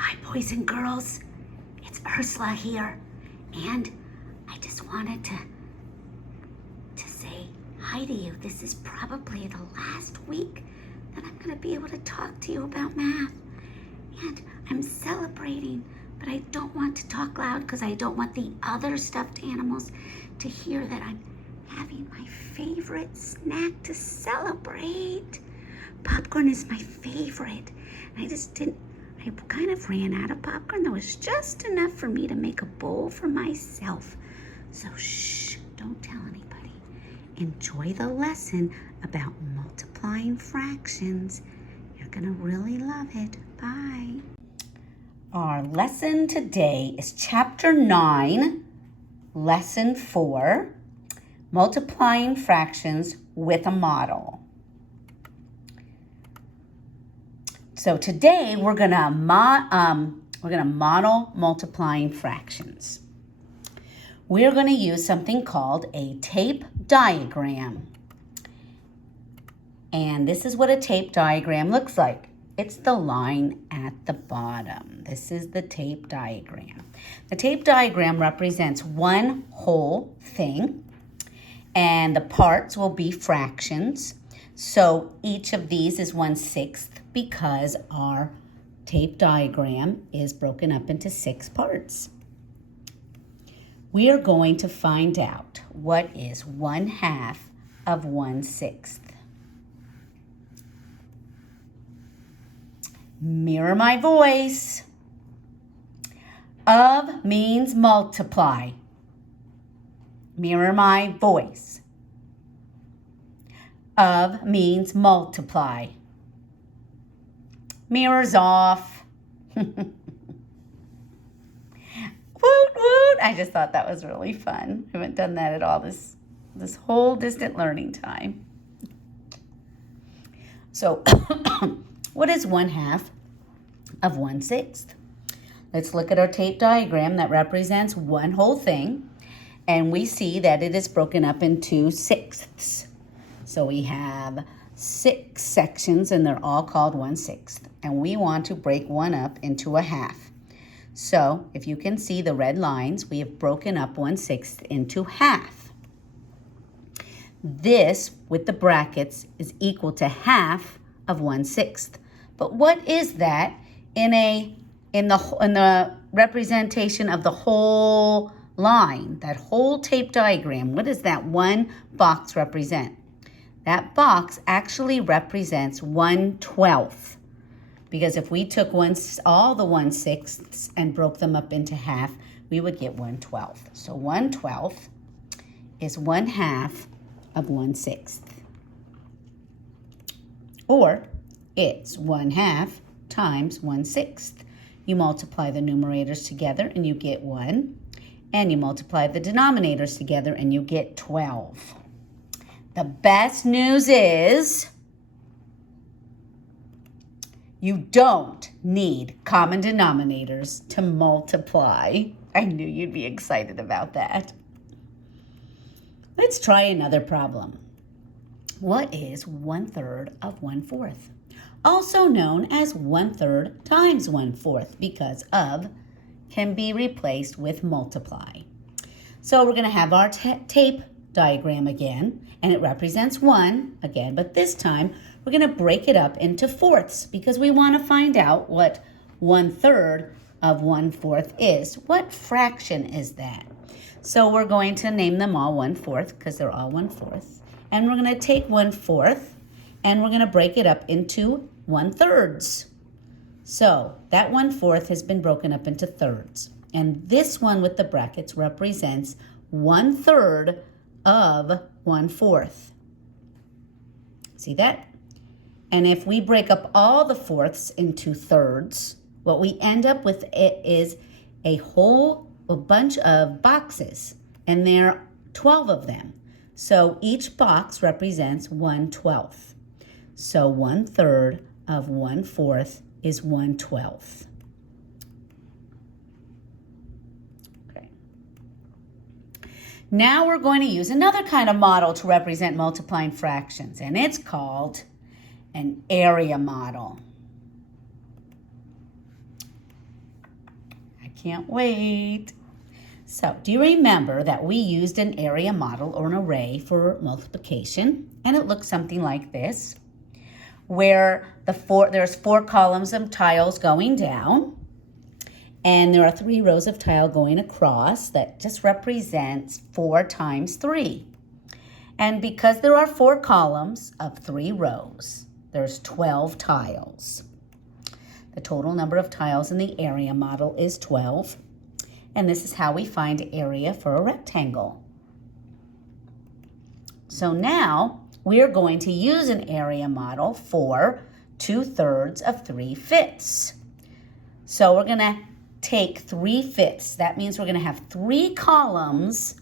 Hi, boys and girls. It's Ursula here. And I just wanted to say hi to you. This is probably the last week that I'm going to be able to talk to you about math. And I'm celebrating, but I don't want to talk loud because I don't want the other stuffed animals to hear that I'm having my favorite snack to celebrate. Popcorn is my favorite. And I kind of ran out of popcorn. There was just enough for me to make a bowl for myself. So shh, don't tell anybody. Enjoy the lesson about multiplying fractions. You're gonna really love it. Bye. Our lesson today is chapter 9, lesson 4, multiplying fractions with a model. So today we're gonna model multiplying fractions. We're gonna use something called a tape diagram. And this is what a tape diagram looks like. It's the line at the bottom. This is the tape diagram. The tape diagram represents one whole thing, and the parts will be fractions. So each of these is 1/6 because our tape diagram is broken up into 6 parts. We are going to find out what is 1/2 of 1/6. Mirror my voice. Of means multiply. Mirror my voice. Of means multiply. Mirrors off. Woot woot. I just thought that was really fun. I haven't done that at all this whole distant learning time. So what is 1/2 of 1/6? Let's look at our tape diagram that represents one whole thing, and we see that it is broken up into 6ths. So we have 6 sections, and they're all called 1/6. And we want to break one up into a half. So if you can see the red lines, we have broken up 1/6 into half. This, with the brackets, is equal to half of 1/6. But what is that in the representation of the whole line, that whole tape diagram? What does that one box represent? That box actually represents 1/12. Because if we took all the 1/6 and broke them up into half, we would get 1/12. So 1/12 is 1/2 of 1/6. Or it's 1/2 times 1/6. You multiply the numerators together and you get 1. And you multiply the denominators together and you get 12. The best news is you don't need common denominators to multiply. I knew you'd be excited about that. Let's try another problem. What is 1/3 of 1/4? Also known as 1/3 times 1/4, because of can be replaced with multiply. So we're going to have our tape diagram again, and it represents 1 again, but this time we're going to break it up into 4ths because we want to find out what 1/3 of 1/4 is. What fraction is that? So we're going to name them all 1/4 because they're all 1/4. And we're going to take 1/4 and we're going to break it up into 1/3. So that 1/4 has been broken up into thirds. And this one with the brackets represents 1/3 of 1/4. See that? And if we break up all the fourths into thirds, what we end up with is a bunch of boxes, and there are 12 of them. So each box represents 1/12. So 1/3 of 1/4 is 1/12. Okay. Now we're going to use another kind of model to represent multiplying fractions, and it's called an area model. Can't wait. So, do you remember that we used an area model or an array for multiplication? And it looks something like this, where there's 4 columns of tiles going down, and there are 3 rows of tile going across. That just represents 4 times 3. And because there are 4 columns of 3 rows, there's 12 tiles. The total number of tiles in the area model is 12. And this is how we find area for a rectangle. So now we are going to use an area model for 2/3 of 3/5. So we're going to take 3/5. That means we're going to have 3 columns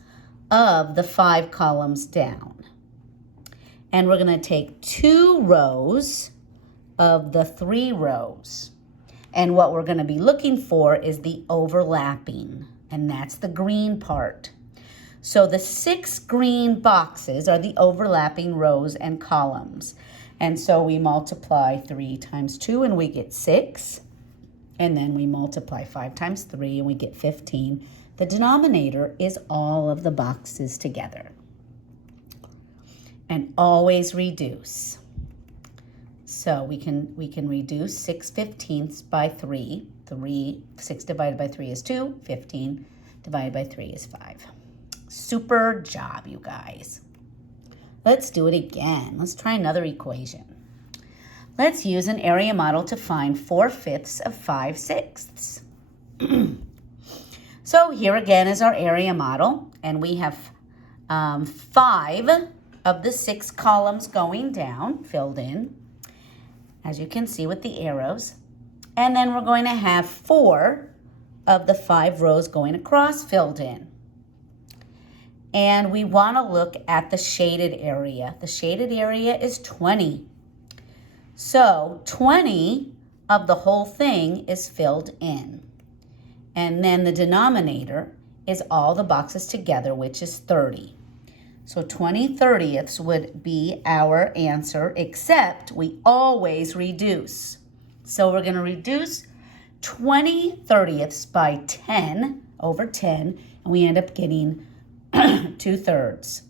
of the 5 columns down. And we're going to take 2 rows of the 3 rows. And what we're going to be looking for is the overlapping, and that's the green part. So the 6 green boxes are the overlapping rows and columns. And so we multiply 3 times 2 and we get 6. And then we multiply 5 times 3 and we get 15. The denominator is all of the boxes together. And always reduce. So we can reduce 6/15 by 3. 6 divided by 3 is 2. 15 divided by 3 is 5. Super job, you guys. Let's do it again. Let's try another equation. Let's use an area model to find 4/5 of 5/6. So here again is our area model, and we have 5 of the 6 columns going down, filled in, as you can see with the arrows. And then we're going to have 4 of the 5 rows going across, filled in. And we want to look at the shaded area. The shaded area is 20. So 20 of the whole thing is filled in. And then the denominator is all the boxes together, which is 30. So 20/30ths would be our answer, except we always reduce. So we're going to reduce 20/30ths by 10 over 10, and we end up getting 2/3.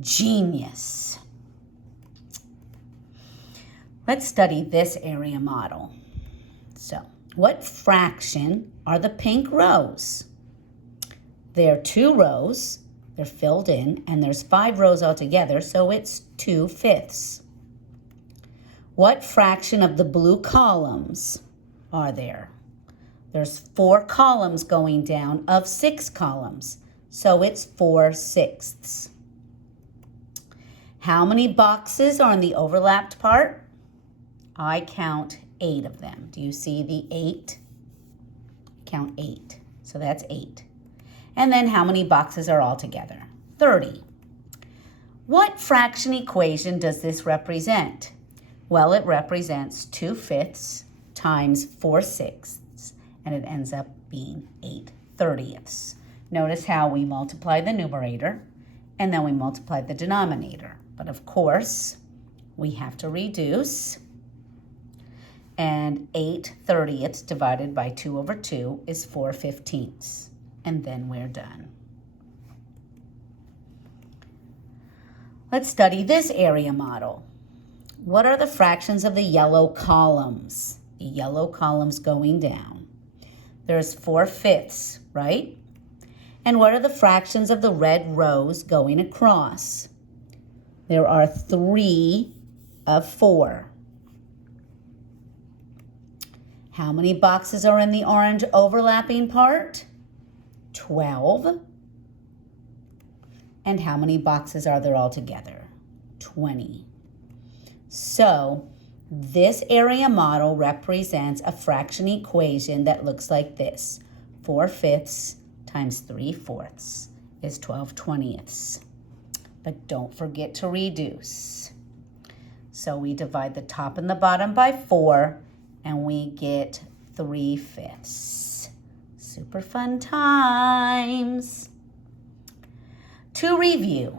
Genius. Let's study this area model. So, what fraction are the pink rows? There are 2 rows, they're filled in, and there's 5 rows altogether, so it's 2/5. What fraction of the blue columns are there? There's 4 columns going down of 6 columns, so it's 4/6. How many boxes are in the overlapped part? I count 8 of them. Do you see the 8? Count 8, so that's 8. And then how many boxes are all together? 30. What fraction equation does this represent? Well, it represents 2/5 times 4/6, and it ends up being 8/30ths. Notice how we multiply the numerator, and then we multiply the denominator. But of course, we have to reduce, and 8/30ths divided by 2 over 2 is 4/15ths. And then we're done. Let's study this area model. What are the fractions of the yellow columns? The yellow columns going down. There's 4/5, right? And what are the fractions of the red rows going across? There are 3 of 4. How many boxes are in the orange overlapping part? 12. And how many boxes are there altogether? 20. So this area model represents a fraction equation that looks like this. 4/5 times 3/4 is 12/20ths. But don't forget to reduce. So we divide the top and the bottom by 4, and we get 3/5. Super fun times. To review,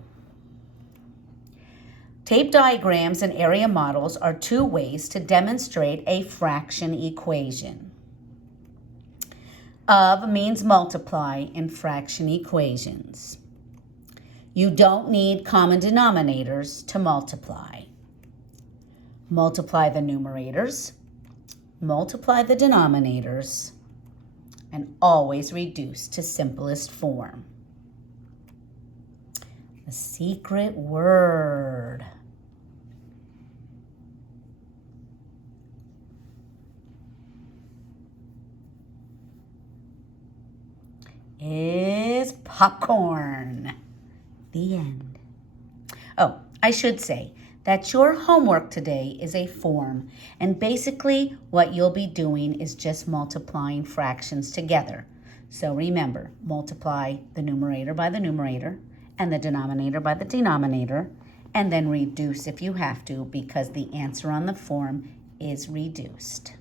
tape diagrams and area models are 2 ways to demonstrate a fraction equation. Of means multiply in fraction equations. You don't need common denominators to multiply. Multiply the numerators, multiply the denominators, and always reduce to simplest form. The secret word is popcorn. The end. Oh, I should say that your homework today is a form, and basically what you'll be doing is just multiplying fractions together. So remember, multiply the numerator by the numerator and the denominator by the denominator, and then reduce if you have to, because the answer on the form is reduced.